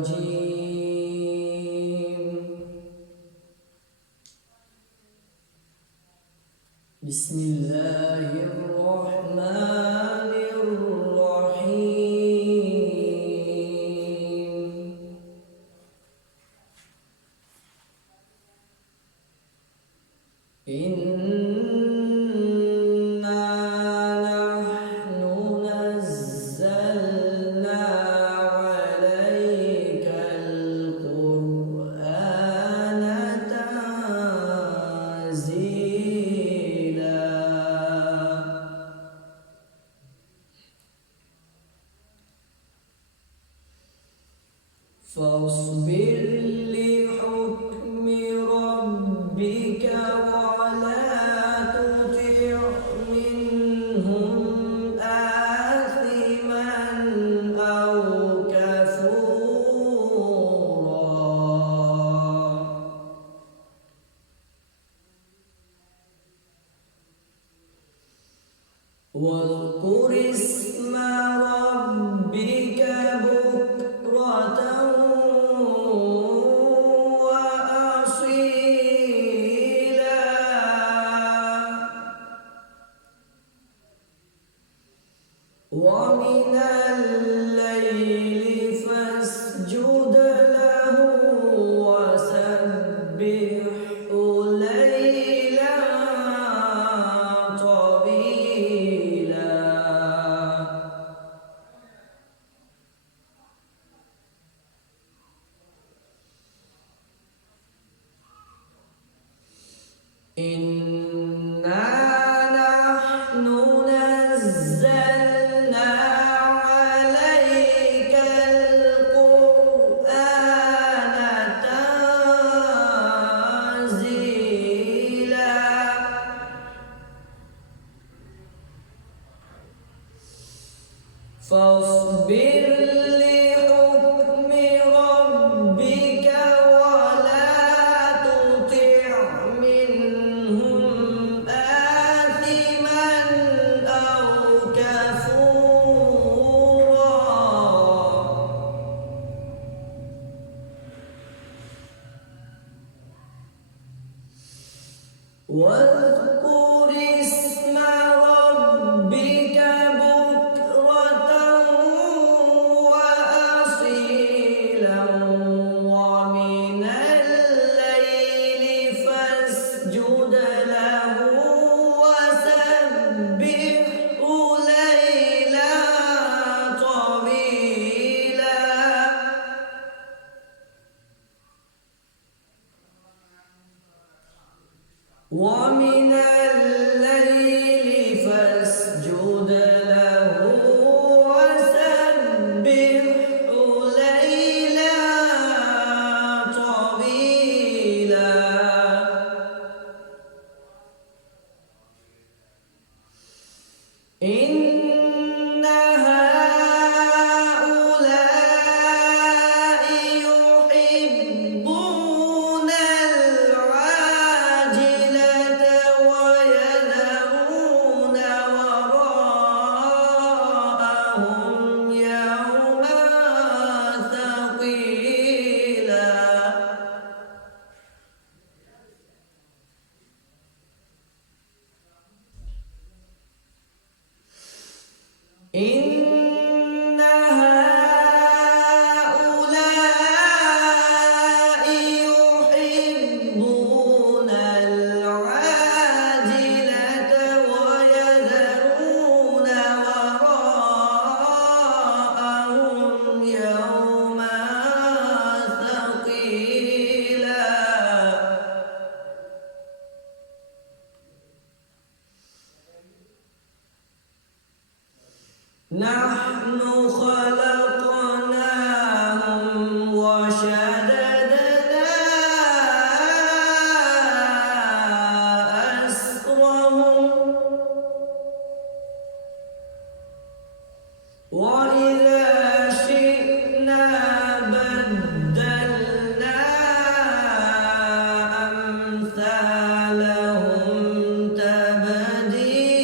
الرجيم. بسم الله الرحمن الرحيم. إنا نحن نزلنا عليك القرآن تنزيلا. فاصبر لحكم ربك ولا تطع منهم آثما أو كفورا. واذكر اسم ربك بكرة وأصيلا. ومن الليل فاسجد له وسبحه ليلا طويلا. إنا نحن نزلنا عليك القرآن تنزيلا. فاصبر لحكم ربك ولا تطع منهم آثما أو كفورا. واذكر اسم ربك بكرة وأصيلا. ومن الليل فاسجد له وسبحه ليلا طويلا. ومن الليل فاسجد له وسبحه ليلا طويلا. إن هؤلاء يحبون العاجلة ويذرون وراءهم يوما ثقيلا. إن هؤلاء يحبون العاجلة ويذرون وراءهم يوما ثقيلا. نحن خلقناهم وشددنا أسرهم. وإذا شئنا بدلنا أمثالهم تبديلا.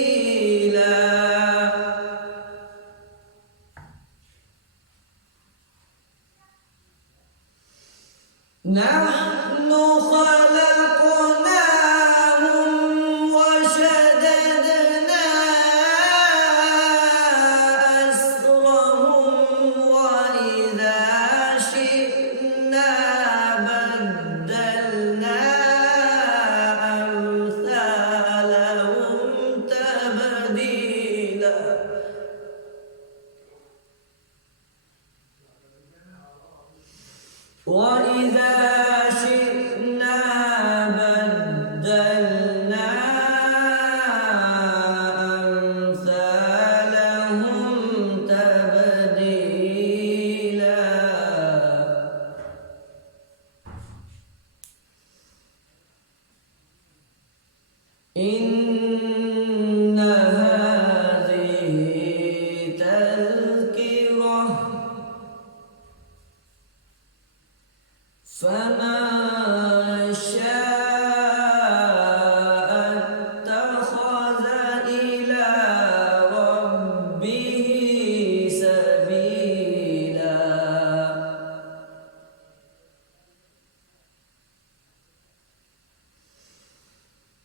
نحن خلقناهم وشددنا أسرهم وإذا شئنا بدلنا أمثالهم تبديلا وإذا شئنا بدلنا أمثالهم تبديلا إن هذه تذكرة فمن شاء اتخذ إلى ربه سبيلا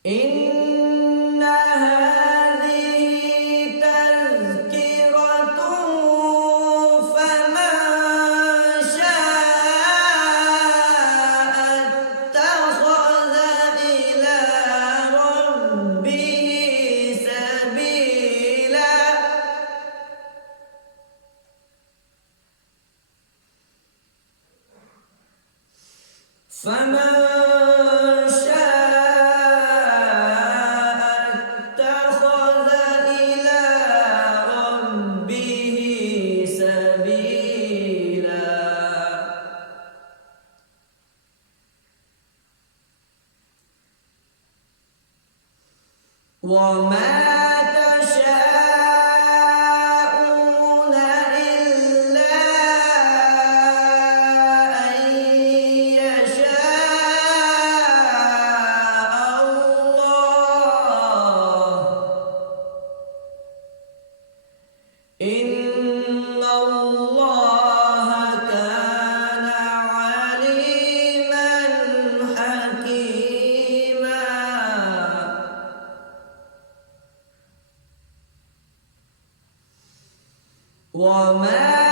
إن هذه تذكرة فمن شاء اتخذ إلى ربه سبيلا فمن اتخذ إلى ربه سبيلا وما تشاءون إلا أن يشاء الله إن الله كان عليما حكيما وما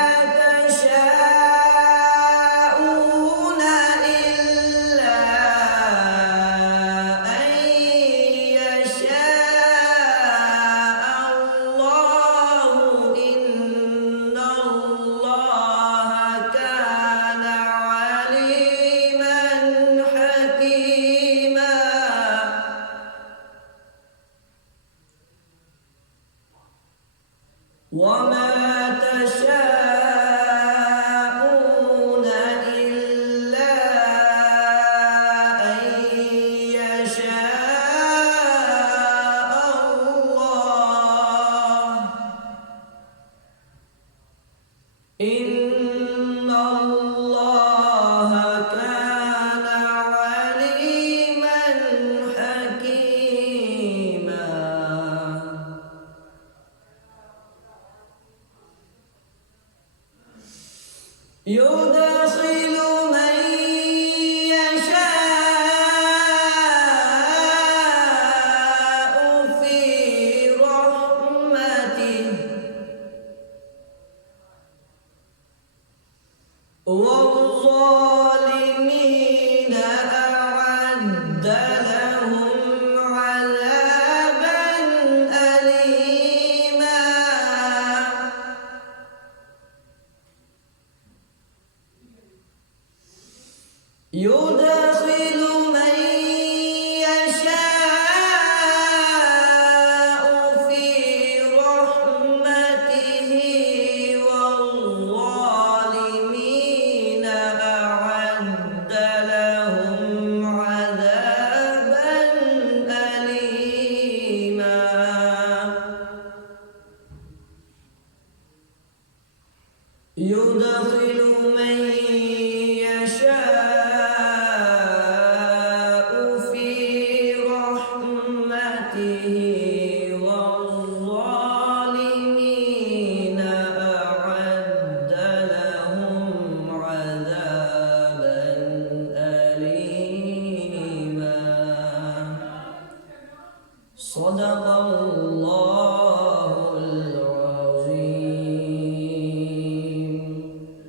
تشاءون إلا أن يشاء الله إن الله كان عليما حكيما وما تشاءون إلا أن يشاء الله إن الله كان عليما حكيما يدخل من يشاء في رحمته والظالمين أعد لهم عذابا أليما يدخل من يشاء في رحمته والظالمين أعد لهم عذابا أليما يدخل من يشاء في رحمته والظالمين أعد لهم عذابا صدق